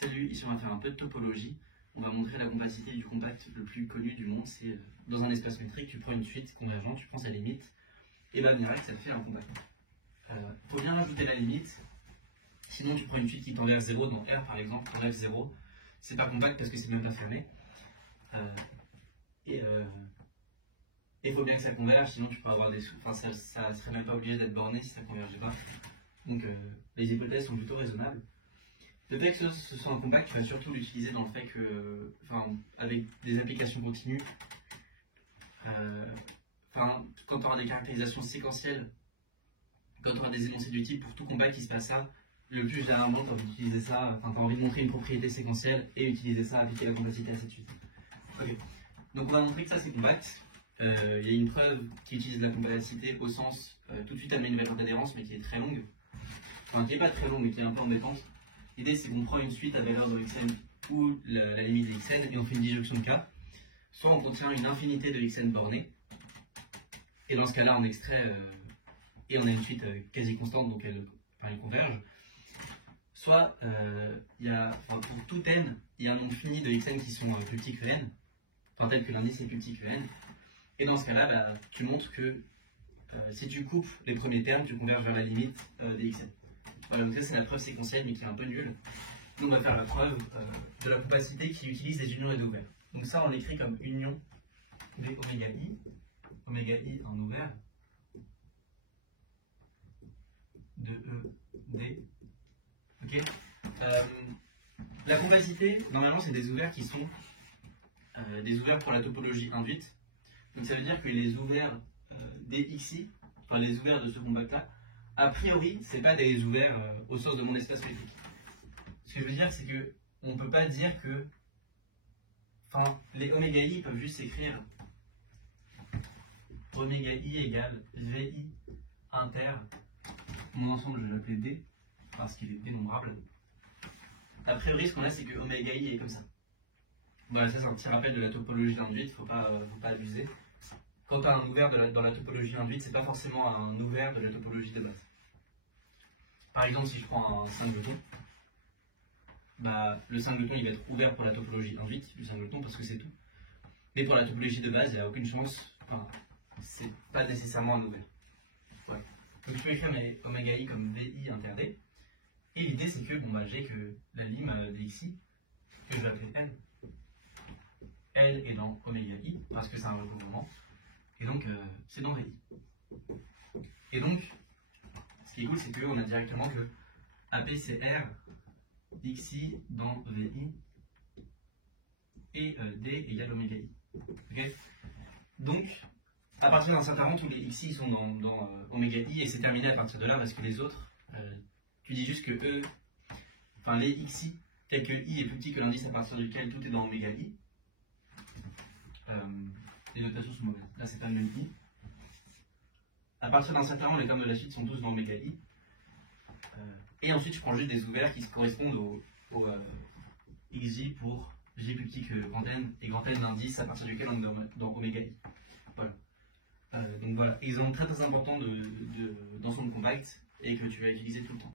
Salut, ici on va faire un peu de topologie. On va montrer la compacité du compact le plus connu du monde. C'est dans un espace métrique, tu prends une suite convergente, tu prends sa limite, et ben direct ça te fait un compact. Faut bien rajouter la limite, sinon tu prends une suite qui tend vers 0, dans R par exemple, enlève 0, c'est pas compact parce que c'est même pas fermé. Il faut bien que ça converge, sinon tu peux avoir des... Enfin, ça serait même pas obligé d'être borné si ça convergeait pas. Donc les hypothèses sont plutôt raisonnables. Le fait que ce soit un compact, tu vas surtout l'utiliser dans le fait que, avec des applications continues, quand tu auras des caractérisations séquentielles, quand tu auras des énoncés du type pour tout compact qui se passe ça, le plus généralement tu as envie d'utiliser ça, tu as envie de montrer une propriété séquentielle et utiliser ça, appliquer la compacité à cette suite. Ok. Donc on va montrer que ça c'est compact. Il y a une preuve qui utilise la compacité au sens tout de suite amener une valeur d'adhérence mais qui est très longue. Enfin qui n'est pas très longue mais qui est un peu embêtante. L'idée c'est qu'on prend une suite à valeur de xn ou la limite de xn et on fait une disjonction de cas. Soit on contient une infinité de xn bornées, et dans ce cas-là on extrait et on a une suite quasi constante donc elle converge. Soit pour tout n, il y a un nombre fini de xn qui sont plus petits que n, tel que l'indice est plus petit que n. Et dans ce cas-là, tu montres que si tu coupes les premiers termes, tu converges vers la limite des xn. Voilà, donc ça c'est la preuve séquentielle mais qui est un peu nulle. Donc on va faire la preuve de la compacité qui utilise les unions et d'ouvert. Donc ça on l'écrit comme union de oméga i en ouvert, de E, D. Ok. La compacité, normalement c'est des ouverts qui sont des ouverts pour la topologie induite. Donc ça veut dire que les ouverts dxi, enfin les ouverts de ce compact là, a priori, c'est pas des ouverts au sens de mon espace métrique. Ce que je veux dire, c'est que on peut pas dire que, les oméga i peuvent juste s'écrire oméga i égale vi inter, mon ensemble je vais l'appeler d parce qu'il est dénombrable. A priori, ce qu'on a, c'est que oméga i est comme ça. Voilà, ça c'est un petit rappel de la topologie induite, faut pas abuser. Quand tu as un ouvert dans la topologie induite, c'est pas forcément un ouvert de la topologie de base. Par exemple, si je prends un singleton, le singleton il va être ouvert pour la topologie induite du singleton parce que c'est tout. Mais pour la topologie de base, il n'y a aucune chance, c'est pas nécessairement un ouvert. Voilà. Donc je peux écrire mes oméga i comme vi inter d. Et l'idée c'est que j'ai que la lime dxi, que je vais appeler n, elle est dans oméga i parce que c'est un recouvrement. Et donc c'est dans vi. Et donc, ce qui est cool, c'est qu'on a directement que AP c'est R xi dans vi et D égale oméga i. Okay. Donc, à partir d'un certain rang, tous les xi sont dans oméga i et c'est terminé à partir de là parce que les autres, tu dis juste que eux, les xi, tel que i est plus petit que l'indice à partir duquel tout est dans oméga i. Les notations sont mauvaises. Là, c'est pas le i. À partir d'un certain rang, les termes de la suite sont tous dans oméga i. Et ensuite, je prends juste des ouverts qui correspondent au xj pour j plus petit que grand n et grand n l'indice à partir duquel on est dans oméga i. Voilà. Donc voilà, exemple très important d'ensemble compact et que tu vas utiliser tout le temps.